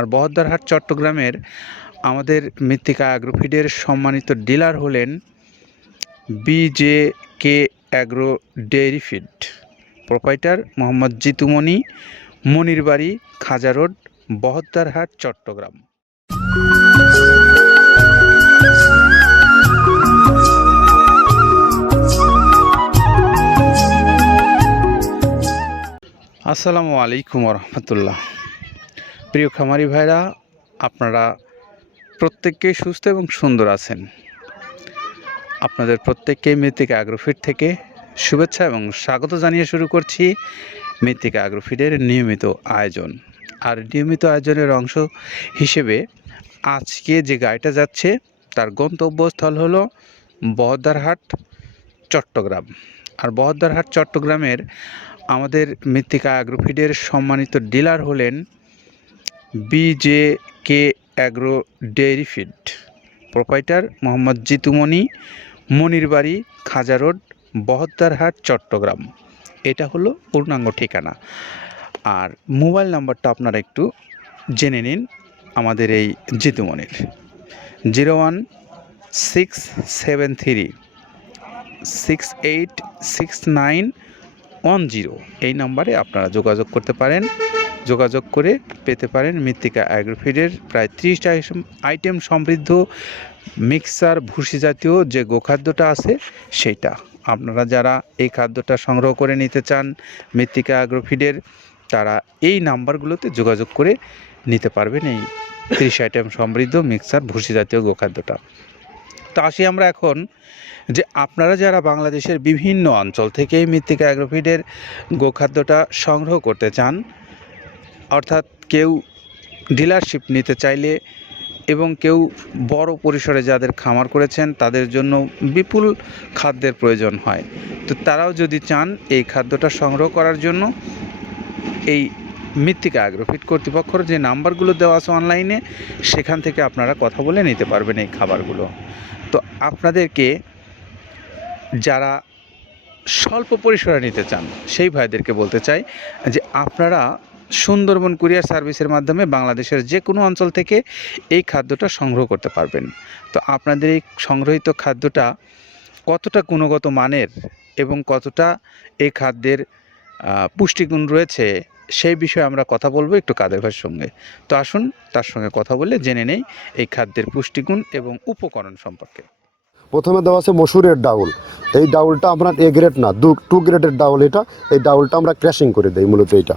আর বহদ্দারহাট চট্টগ্রামের আমাদের মৃত্তিকা অ্যাগ্রোফিডের সম্মানিত ডিলার হলেন B J K agro dairy feed proprietor Mohammad Jitumoni, Monirbari, Khaja road Bahaddarhat Chattogram. আসসালামু আলাইকুম রহমতুল্লাহ। প্রিয় খামারি ভাইরা, আপনারা প্রত্যেককেই সুস্থ এবং সুন্দর আছেন। আপনাদের প্রত্যেককেই মৃত্তিকা অ্যাগ্রোফিড থেকে শুভেচ্ছা এবং স্বাগত জানিয়ে শুরু করছি মৃত্তিকা অ্যাগ্রোফিডের নিয়মিত আয়োজন। আর নিয়মিত আয়োজনের অংশ হিসেবে আজকে যে গাড়িটা যাচ্ছে, তার গন্তব্যস্থল হলো বহদ্দারহাট, চট্টগ্রাম। আর বহদ্দারহাট, চট্টগ্রামের আমাদের মৃত্তিকা অ্যাগ্রোফিডের সম্মানিত ডিলার হলেন B J K agro dairy feed proprietor Mohammad Jitumoni Monirbari Khaja road Bahaddarhat Chittagong এটা হলো পূর্ণাঙ্গ ঠিকানা। আর মোবাইল নাম্বারটা আপনারা একটু জেনে নিন আমাদের এই জিতুমনির। Zero one, six, seven, three, six, eight, six, nine, one, zero. এই নাম্বারে আপনারা যোগাযোগ করতে পারেন। যোগাযোগ করে পেতে পারেন মৃত্তিকা অ্যাগ্রোফিডের। প্রায় ত্রিশটা আইটেম সমৃদ্ধ মিক্সার ভুসি জাতীয় যে গোখাদ্যটা আছে, সেইটা। আপনারা যারা এই খাদ্যটা সংগ্রহ করে নিতে চান মৃত্তিকা অ্যাগ্রোফিডের, তারা এই নাম্বারগুলোতে যোগাযোগ করে নিতে পারবেন এই ত্রিশ আইটেম সমৃদ্ধ মিক্সার ভুসি জাতীয় গোখাদ্যটা। তো আসি আমরা এখন যে আপনারা যারা বাংলাদেশের বিভিন্ন অঞ্চল থেকে এই মৃত্তিকা অ্যাগ্রোফিডের গোখাদ্যটা সংগ্রহ করতে চান অর্থাৎ কেউ ডিলারশিপ নিতে চাইলে এবং কেউ বড় পরিসরে যাদের খামার করেছেন, তাদের জন্য বিপুল খাদ্যের প্রয়োজন হয়। তো তারাও যদি চান এই খাদ্যটা সংগ্রহ করার জন্য, এই মৃত্তিকা অ্যাগ্রোফিট কর্তৃপক্ষর যে নাম্বারগুলো দেওয়া আছে অনলাইনে সেখান থেকে আপনারা কথা বলে নিতে পারবেন এই খাবারগুলো। তো আপনাদেরকে যারা স্বল্প পরিসরে নিতে চান, সেই ভাইদেরকে বলতে চাই যে আপনারা সুন্দরবন কুরিয়ার সার্ভিসের মাধ্যমে বাংলাদেশের যে কোনো অঞ্চল থেকে এই খাদ্যটা সংগ্রহ করতে পারবেন। তো আপনাদের এই সংগ্রহিত খাদ্যটা কতটা গুণগত মানের এবং কতটা এই খাদ্যের পুষ্টিগুণ রয়েছে সেই বিষয়ে আমরা কথা বলব একটু কাদের ভাইয়ের সঙ্গে। তো আসুন, তার সঙ্গে কথা বলে জেনে নেই এই খাদ্যের পুষ্টিগুণ এবং উপকরণ সম্পর্কে। প্রথমে দেওয়া আছে মসুরের ডাউল। এই ডাউলটা আপনার এ গ্রেড না, দু টু গ্রেডের ডাউল এটা। এই ডাউলটা আমরা ক্র্যাশিং করে দিই, মূলত এইটা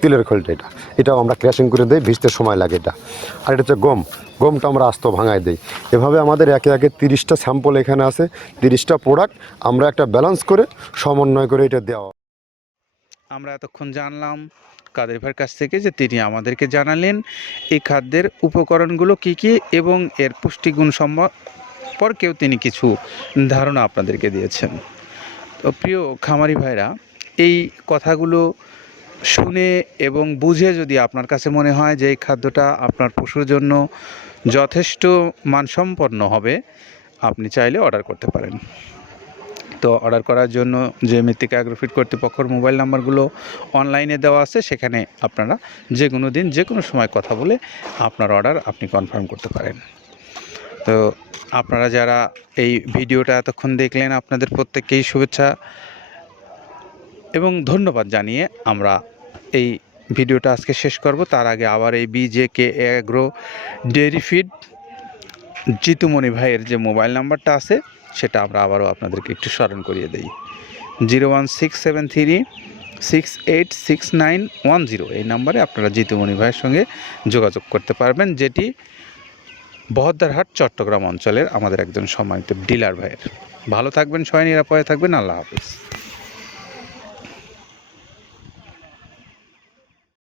তিলের খোলটা এটা। এটাও আমরা ক্র্যাশিং করে দিই, ভিজতে সময় লাগে এটা। আর এটা হচ্ছে গম। গমটা আমরা আস্ত ভাঙায় দিই। এভাবে আমাদের একে একে তিরিশটা স্যাম্পল এখানে আছে, তিরিশটা প্রোডাক্ট আমরা একটা ব্যালেন্স করে সমন্বয় করে এটা দেওয়া। আমরা এতক্ষণ জানলাম কাদের ভাইয়ের কাছ থেকে যে তিনি আমাদেরকে জানালেন, এই খাদ্যের উপকরণগুলো কি কি এবং এর পুষ্টিগুণ সম্পর্কেও তিনি কিছু ধারণা আপনাদেরকে দিয়েছেন। তো প্রিয় খামারি ভাইরা, এই কথাগুলো শুনে এবং বুঝে যদি আপনার কাছে মনে হয় যে এই খাদ্যটা আপনার পশুর জন্য যথেষ্ট মানসম্পন্ন হবে, আপনি চাইলে অর্ডার করতে পারেন। তো অর্ডার করার জন্য যে মৃত্তিকা অ্যাগ্রোফিট কর্তৃপক্ষের মোবাইল নাম্বারগুলো অনলাইনে দেওয়া আছে, সেখানে আপনারা যে কোনো দিন যে কোনো সময় কথা বলে আপনার অর্ডার আপনি কনফার্ম করতে পারেন। তো আপনারা যারা এই ভিডিওটা এতক্ষণ দেখলেন, আপনাদের প্রত্যেককেই শুভেচ্ছা। এবং ধন্যবাদ জানিয়ে আমরা এই ভিডিওটা আজকে শেষ করব। তার আগে আবার এই B J K agro dairy feed Jitumoni ভাইয়ের যে মোবাইল নাম্বারটা আছে, সেটা আমরা আবারও আপনাদেরকে একটু স্মরণ করিয়ে দিই। Zero one six seven three, six eight, six nine, one zero এই নাম্বারে আপনারা জিতুমণি ভাইয়ের সঙ্গে যোগাযোগ করতে পারবেন, যেটি বহদ্দারহাট, চট্টগ্রাম অঞ্চলের আমাদের একজন সম্মানিত ডিলার ভাইয়ের। ভালো থাকবেন, সবাই নিরাপদে থাকবেন, আল্লাহ হাফিজ।